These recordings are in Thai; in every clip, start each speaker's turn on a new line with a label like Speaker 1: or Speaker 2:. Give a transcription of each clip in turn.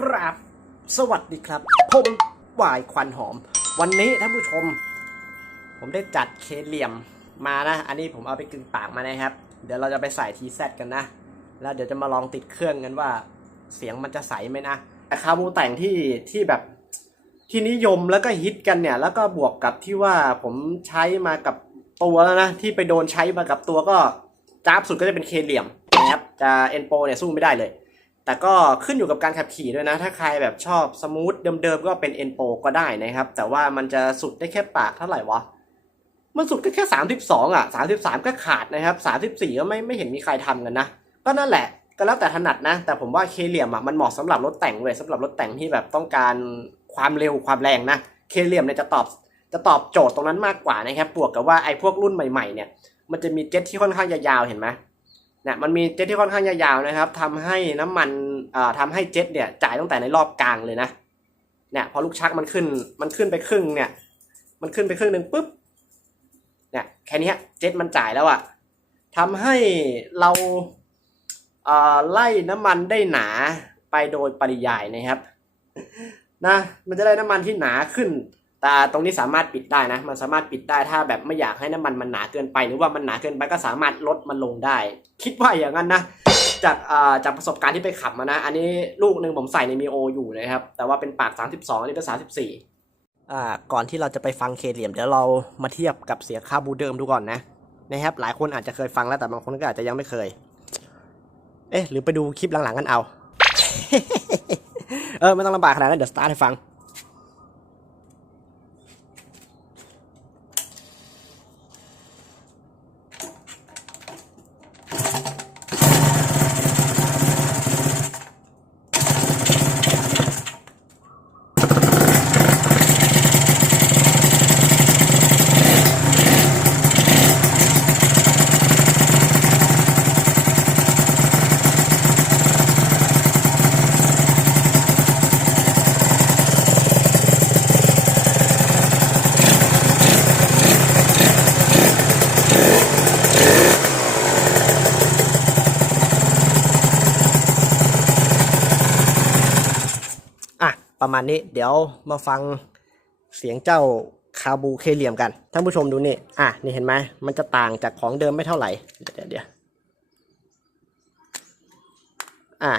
Speaker 1: กราบ สวัสดีครับผมวายควันหอม วันนี้ท่านผู้ชม ผมได้จัดเคเหลี่ยมมานะ อันนี้ผมเอาไปกึ่งปากมานะครับ เดี๋ยวเราจะไปใส่ทีแซกันนะ แล้วเดี๋ยวจะมาลองติดเครื่องกันว่า เสียงมันจะใสไหมนะแต่คามูแต่งที่ที่แบบที่นิยมแล้วก็ฮิตกันเนี่ย แล้วก็บวกกับที่ว่าผมใช้มากับตัวแล้วนะ ที่ไปโดนใช้มากับตัวก็จ้าบสุดก็จะเป็นเคเหลี่ยมนะครับจะเอ็นโปเนี่ยสู้ไม่ได้เลย แต่ก็ขึ้นอยู่กับการขับขี่ด้วยนะ ถ้าใครแบบชอบสมูทเดิมๆก็เป็นเอ็นโปก็ได้นะครับ แต่ว่ามันจะสุดได้แค่ปากเท่าไหร่วะ มันสุดก็แค่สามสิบสองอะสามสิบสามก็ขาดนะครับสามสิบสี่ก็ไม่ไม่เห็นมีใครทำกันนะ ก็นั่นแหละ ก็แล้วแต่ถนัดนะ แต่ผมว่าเคเหลี่ยมอะมันเหมาะสำหรับรถแต่งเลยสำหรับรถแต่งที่แบบต้องการความเร็วความแรงนะ เคเหลี่ยมเนี่ยจะตอบจะตอบโจทย์ตรงนั้นมากกว่านะครับ บวกกับว่าไอ้พวกรุ่นใหม่ๆเนี่ย มันจะมีเจ็ตที่ค่อนข้างยาวๆเห็นไหม เนี่ยมันมีเจ็ตที่ค่อนข้างยาวๆนะครับทำให้น้ำมันอ่าทำให้เจ็ตเนี่ยจ่ายตั้งแต่ในรอบกลางเลยนะเนี่ยพอลูกชักมันขึ้นมันขึ้นไปครึ่งเนี่ยมันขึ้นไปครึ่งหนึ่งปุ๊บเนี่ยแค่นี้เจ็ตมันจ่ายแล้วอะทำให้เราไล่น้ำมันได้หนาไปโดยปริยายนะครับนะมันจะได้น้ำมันที่หนาขึ้น แต่ตรงนี้สามารถปิดได้นะ มันสามารถปิดได้ถ้าแบบไม่อยากให้น้ำมันมันหนาเกินไป หรือว่ามันหนาเกินไปก็สามารถลดมันลงได้ คิดว่าอย่างนั้นนะ จากจากประสบการณ์ที่ไปขับมานะ อันนี้ลูกหนึ่งผมใส่ในมีโออยู่นะครับ แต่ว่าเป็นปาก 32 อันนี้เป็น 34 อ่า ก่อนที่เราจะไปฟังเคเหลี่ยมเดี๋ยวเรามาเทียบกับเสียงคาบูเดิมดูก่อนนะ นะครับ หลายคนอาจจะเคยฟังแล้วแต่บางคนก็อาจจะยังไม่เคย เอ๊ะ หรือไปดูคลิปหลังๆกันเอา เออไม่ต้องลำบากขนาดนั้นเดี๋ยวสตาร์ทให้ฟัง อะ ประมาณนี้เดี๋ยวมาฟังเสียงเจ้าคาบูเคเหลี่ยมกันท่านผู้ชมดูนี่อะนี่เห็นไหมมันจะต่างจากของเดิมไม่เท่าไหร่เดี๋ยวเดี๋ยวอะ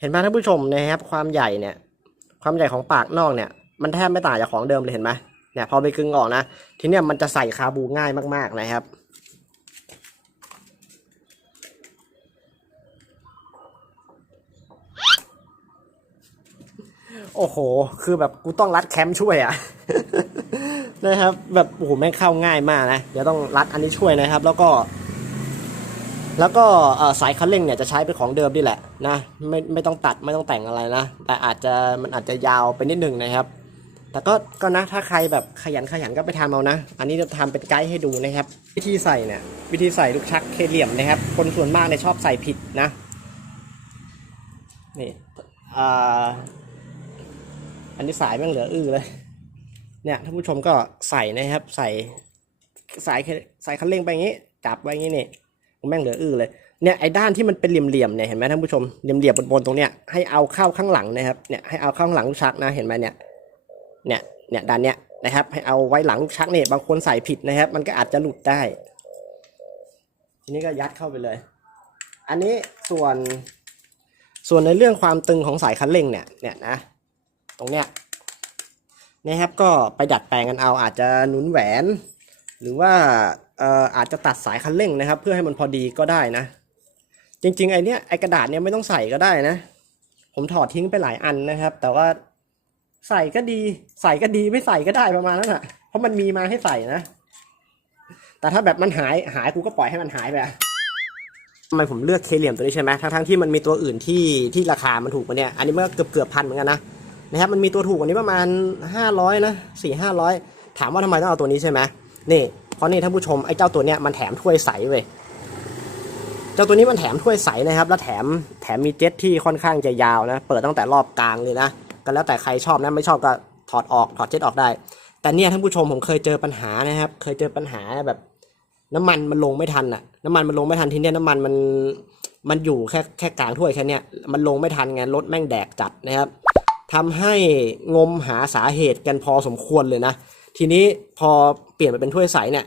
Speaker 1: เห็นไหมท่านผู้ชมนะครับความใหญ่เนี่ย ความใหญ่ของปากนอกเนี่ย มันแทบไม่ต่างจากของเดิมเลยเห็นไหมเนี่ยพอไปกึ่งออกนะ ทีเนี้ยมันจะใส่คาบูง่ายมากๆนะครับ โอ้โห คือแบบกูต้องรัดแคมป์ช่วยอะนะครับ แบบโอ้โหแม่งเข้าง่ายมากนะ เดี๋ยวต้องรัดอันนี้ช่วยนะครับ แล้วก็ แล้วก็สายคันเร่งเนี่ยจะใช้เป็นของเดิมนี่แหละนะ ไม่ไม่ต้องตัดไม่ต้องแต่งอะไรนะ แต่อาจจะมันอาจจะยาวไปนิดนึงนะครับ แต่ก็ก็นะถ้าใครแบบขยันขยันก็ไปทำเอานะ อันนี้จะทำเป็นไกด์ให้ดูนะครับ วิธีใส่เนี่ย วิธีใส่ลูกชักเคเหลี่ยมนะครับ คนส่วนมากเนี่ยชอบใส่ผิดนะ นี่อ่า อันนี้สายแม่งเหลืออื้อเลย เนี่ยท่านผู้ชมก็ใส่นะครับ ใส่สายใส่คันเร่งไปอย่างนี้ จับไว้อย่างนี้นี่แม่งเหลืออื้อเลย เนี่ยไอ้ด้านที่มันเป็นเหลี่ยมๆเนี่ยเห็นไหมท่านผู้ชม เหลี่ยมๆบนๆตรงเนี้ยให้เอาเข้าข้างหลังนะครับ เนี่ยให้เอาเข้าข้างหลังลูกชักนะเห็นไหมเนี่ย เนี่ย เนี่ยด้านเนี้ยนะครับ ให้เอาไว้หลังลูกชักเนี่ยบางคนใส่ผิดนะครับ มันก็อาจจะหลุดได้ ทีนี้ก็ยัดเข้าไปเลย อันนี้ส่วน ส่วนในเรื่องความตึงของสายคันเร่งเนี่ย เนี่ยนะ ตรงเนี้ยนะครับก็ไปดัดแปลงกันเอาอาจจะหนุนแหวน หรือว่าเอ่ออาจจะตัดสายคันเร่งนะครับ เพื่อให้มันพอดีก็ได้นะ จริงๆไอเนี้ยไอกระดาษเนี้ยไม่ต้องใส่ก็ได้นะ ผมถอดทิ้งไปหลายอันนะครับ แต่ว่าใส่ก็ดีใส่ก็ดีไม่ใส่ก็ได้ประมาณนั้นอะ เพราะมันมีมาให้ใส่นะ แต่ถ้าแบบมันหายหายกูก็ปล่อยให้มันหายไปทำไมผมเลือกเคเหลี่ยมตัวนี้ใช่ไหมทั้งๆที่มันมีตัวอื่นที่ที่ราคามันถูกกว่าเนี่ยอันนี้มันก็เกือบเกือบพันเหมือนกันนะ นะครับมันมีตัวถูกกว่านี้ประมาณ 500นะสี่ห้าร้อยถามว่าทำไมต้องเอาตัวนี้ใช่ไหมนี่เพราะนี่ท่านผู้ชมไอ้เจ้าตัวเนี้ยมันแถมถ้วยใสเว้ยเจ้าตัวนี้มันแถมถ้วยใสนะครับ แล้วแถมแถมมีเจ็ตที่ค่อนข้างจะยาวนะเปิดตั้งแต่รอบกลางเลยนะก็แล้วแต่ใครชอบนะไม่ชอบก็ถอดออกถอดเจ็ตออกได้ แต่เนี่ยท่านผู้ชมผมเคยเจอปัญหานะครับ เคยเจอปัญหาแบบน้ำมันมันลงไม่ทันอะน้ำมันมันลงไม่ทันทีเนี้ยน้ำมันมันมันอยู่แค่แค่กลางถ้วยแค่เนี้ยมันลงไม่ทันไงรถแม่งแดกจัดนะครับ ทำให้งมหาสาเหตุกันพอสมควรเลยนะ ทีนี้พอเปลี่ยนไปเป็นถ้วยใสเนี่ย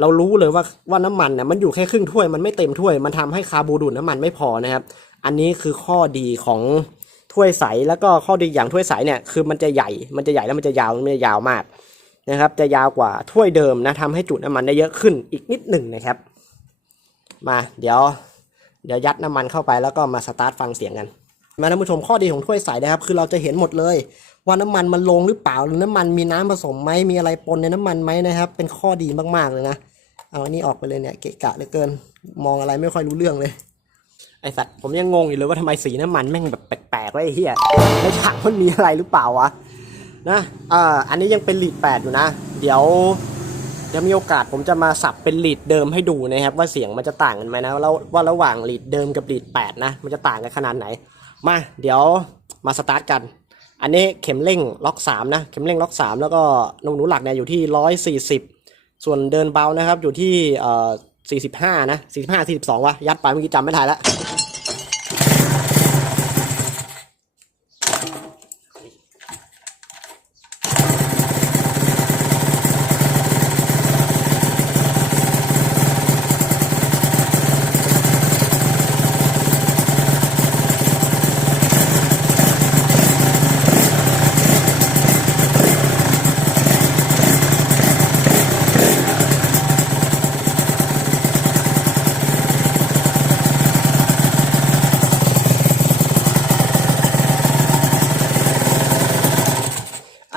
Speaker 1: เรารู้เลยว่าว่าน้ำมันเนี่ยมันอยู่แค่ครึ่งถ้วยมันไม่เต็มถ้วย มันทำให้คาร์บูดูดน้ำมันไม่พอนะครับ อันนี้คือข้อดีของถ้วยใสแล้วก็ข้อดีอย่างถ้วยใสเนี่ยคือมันจะใหญ่ มันจะใหญ่แล้วมันจะยาวมันจะยาวมากนะครับ จะยาวกว่าถ้วยเดิมนะทำให้จุดน้ำมันได้เยอะขึ้นอีกนิดหนึ่งนะครับ มาเดี๋ยว เดี๋ยวยัดน้ำมันเข้าไปแล้วก็มาสตาร์ทฟังเสียงกัน มาท่านผู้ชมข้อดีของถ้วยใสนะครับ คือเราจะเห็นหมดเลย ว่าน้ำมันมันลงหรือเปล่าหรือน้ำมันมีน้ำผสมไหมมีอะไรปนในน้ำมันไหมนะครับ เป็นข้อดีมากๆเลยนะเอาอันนี้ออกไปเลยเนี่ยเกะกะเหลือเกิน มองอะไรไม่ค่อยรู้เรื่องเลยไอสัตว์ผมยังงงอยู่เลยว่าทำไมสีน้ำมันแม่งแบบแปลกๆวะไอ้เหี้ยในถังมันมีอะไรหรือเปล่าวะนะอ่าอันนี้ยังเป็นลีดแปดอยู่นะ เดี๋ยวเดี๋ยวมีโอกาสผมจะมาสับเป็นลีดเดิมให้ดูนะครับ ว่าเสียงมันจะต่างกันไหมนะแล้วว่าระหว่างลีดเดิมกับลีดแปดนะ มันจะต่างกันขนาดไหน มาเดี๋ยวมาสตาร์ทกัน อันนี้เข็มเร่งล็อกสามนะเข็มเร่งล็อกสามแล้วก็นงหนูหลักเนี่ยอยู่ที่ร้อยสี่สิบส่วนเดินเบานะครับอยู่ที่เอ่อสี่สิบห้านะสี่สิบห้าสี่สิบสองวะยัดไปเมื่อกี้จำไม่ทันละ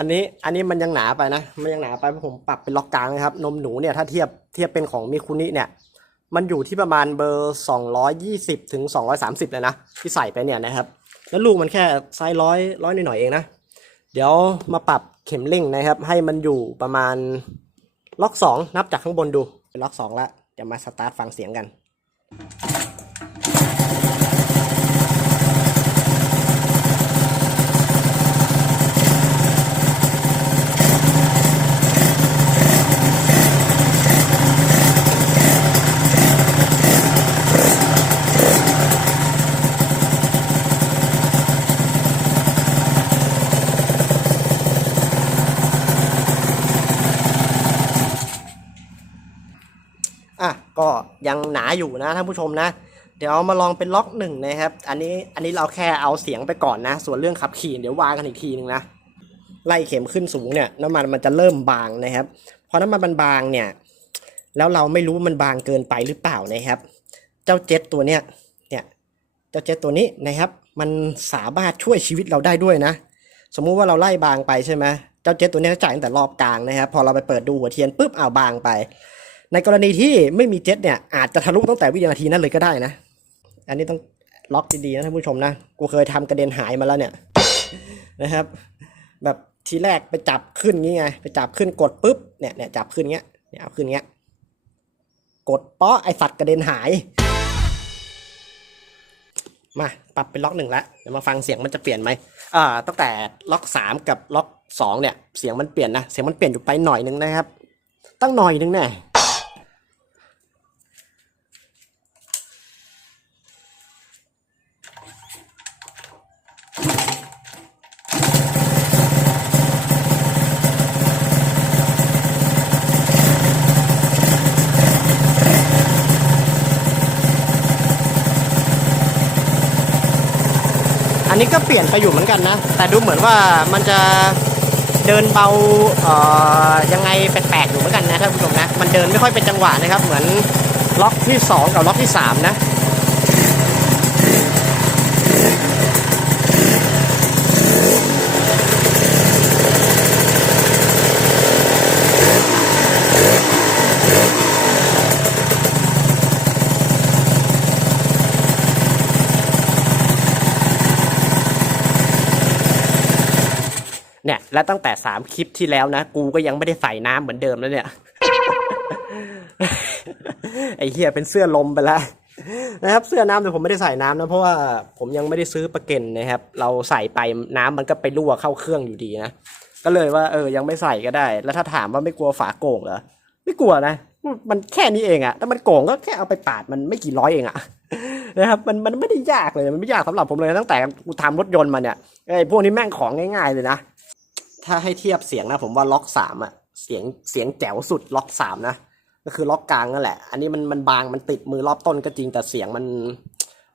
Speaker 1: อันนี้อันนี้มันยังหนาไปนะมันยังหนาไปเพราะผมปรับเป็นล็อกกลางนะครับ นมหนูเนี่ยถ้าเทียบเทียบเป็นของมิคุนิเนี่ย มันอยู่ที่ประมาณเบอร์ 220ถึง230 เลยนะ ที่ใส่ไปเนี่ยนะครับ แล้วลูกมันแค่ไซส์ร้อยร้อยหน่อยๆเองนะ เดี๋ยวมาปรับเข็มเร่งนะครับ ให้มันอยู่ประมาณล็อก 2 นับจากข้างบนดูเป็นล็อก2แล้วจะมาสตาร์ทฟังเสียงกัน อะก็ ยังหนาอยู่นะท่านผู้ชมนะ เดี๋ยวมาลองเป็นล็อกหนึ่งนะครับ อันนี้อันนี้เราแค่เอาเสียงไปก่อนนะ ส่วนเรื่องขับขี่เดี๋ยววางกันอีกทีหนึ่งนะไล่เข็มขึ้นสูงเนี่ยน้ำมันมันจะเริ่มบางนะครับพอน้ำมันมันบางเนี่ย แล้วเราไม่รู้มันบางเกินไปหรือเปล่านะครับ เจ้าเจ็ตตัวเนี้ยเนี่ยเจ้าเจ็ตตัวนี้นะครับ มันสามารถช่วยชีวิตเราได้ด้วยนะ สมมุติว่าเราไล่บางไปใช่ไหมเจ้าเจ็ตตัวนี้จ่ายตั้งแต่รอบกลางนะครับ พอเราไปเปิดดูหัวเทียนปุ๊บอ้าวบางไป ในกรณีที่ไม่มีเจ็ตเนี่ยอาจจะทะลุตั้งแต่วินาทีนั้นเลยก็ได้นะ อันนี้ต้องล็อกดีๆนะท่านผู้ชมนะ กูเคยทำกระเด็นหายมาแล้วเนี่ยนะครับ แบบทีแรกไปจับขึ้นงี้ไง ไปจับขึ้นกดปุ๊บเนี่ยเนี่ยจับขึ้นเงี้ยเนี่ยเอาขึ้นเงี้ย กดปาะไอสัตว์กระเด็นหาย มาปรับเป็นล็อกหนึ่งแล้วเดี๋ยวมาฟังเสียงมันจะเปลี่ยนไหมอ่าตั้งแต่ล็อกสามกับล็อกสองเนี่ย เสียงมันเปลี่ยนนะเสียงมันเปลี่ยนอยู่ไปหน่อยนึงนะครับ ตั้งหน่อยนึงแน่ อั นี้ก็เปลี่ยนไปอยู่เหมือนกันนะ แต่ดูเหมือนว่ามันจะเดินเบาเอ่อยังไงแปลกๆอยู่เหมือนกันนะท่านผู้ชมนะ มันเดินไม่ค่อยเป็นจังหวะนะครับ เหมือนล็อกที่ 2 กับล็อกที่ 3 นะ เนี่ยและตั้งแต่3คลิปที่แล้วนะ กูก็ยังไม่ได้ใส่น้ำเหมือนเดิมแล้วเนี่ย ไอเฮียเป็นเสื้อลมไปแล้วนะครับเสื้อน้ำแต่ผมไม่ได้ใส่น้ำนะเพราะว่าผมยังไม่ได้ซื้อประเก็นนะครับ เราใส่ไปน้ำมันก็ไปรั่วเข้าเครื่องอยู่ดีนะก็เลยว่าเออยังไม่ใส่ก็ได้ แล้วถ้าถามว่าไม่กลัวฝาโก่งเหรอไม่กลัวนะมันแค่นี้เองอะถ้ามันโก่งก็แค่เอาไปปาดมันไม่กี่ร้อยเองอะนะครับมันมันไม่ได้ยากเลยมันไม่ยากสำหรับผมเลยตั้งแต่กูทำรถยนต์มาเนี่ยไอ้พวกนี้แม่งของง่าย ๆเลยนะ ถ้าให้เทียบเสียงนะ ผมว่าล็อกสามอะเสียงเสียงแจ๋วสุดล็อกสามนะก็คือล็อกกลางนั่นแหละ อันนี้มันมันบางมันติดมือรอบต้นก็จริงแต่เสียงมัน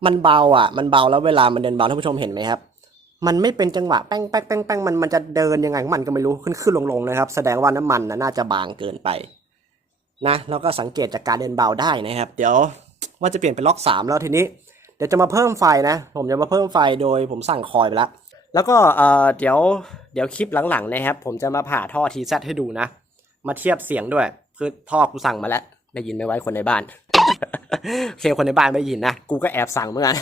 Speaker 1: มันเบาอะ มันเบาแล้วเวลามันเดินเบาท่านผู้ชมเห็นไหมครับ มันไม่เป็นจังหวะแป้งแป้งแป้งแป้งมันมันจะเดินยังไงของมันก็ไม่รู้ขึ้นขึ้นลงลงนะครับ แสดงว่าน้ำมันนะน่าจะบางเกินไปนะแล้วก็สังเกตจากการเดินเบาได้นะครับ เดี๋ยวว่าจะเปลี่ยนเป็นล็อกสามแล้วทีนี้ เดี๋ยวจะมาเพิ่มไฟนะ ผมจะมาเพิ่มไฟโดยผมสั่งคอยไปแล้ว แล้วก็เดี๋ยวเดี๋ยวคลิปหลังๆนะครับ ผมจะมาผ่าท่อทีซให้ดูนะ มาเทียบเสียงด้วย คือท่อกูสั่งมาแล้วได้ยินไหมไว้คนในบ้านโอเคคนในบ้านไม่ยินนะ กูก็แอบสั่งเหมือนกัน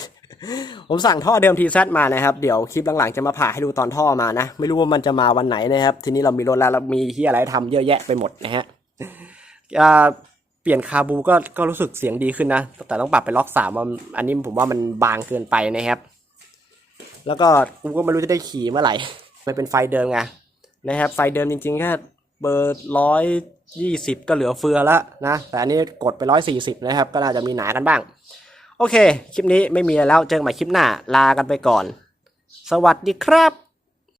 Speaker 1: ผมสั่งท่อเดิมทีซมานะครับ เดี๋ยวคลิปหลังๆจะมาผ่าให้ดูตอนท่อมานะ ไม่รู้ว่ามันจะมาวันไหนนะครับ ทีนี้เรามีรถแล้วเรามีที่อะไรทำเยอะแยะไปหมดนะฮะเปลี่ยนคาบูก็ก็รู้สึกเสียงดีขึ้นนะ แต่ต้องปรับไปล็อกสามว่าอันนี้ผมว่ามันบางเกินไปนะครับ แล้วก็กูก็ไม่รู้จะได้ขี่เมื่อไหร่มันเป็นไฟเดิมไงนะครับ ไฟเดิมจริงๆแค่เบอร์ร้อยยี่สิบก็เหลือเฟือแล้วนะ แต่อันนี้กดไปร้อยสี่สิบนะครับ ก็น่าจะมีหนากันบ้าง โอเค คลิปนี้ไม่มีแล้ว เจอกันใหม่คลิปหน้า ลากันไปก่อน สวัสดีครับ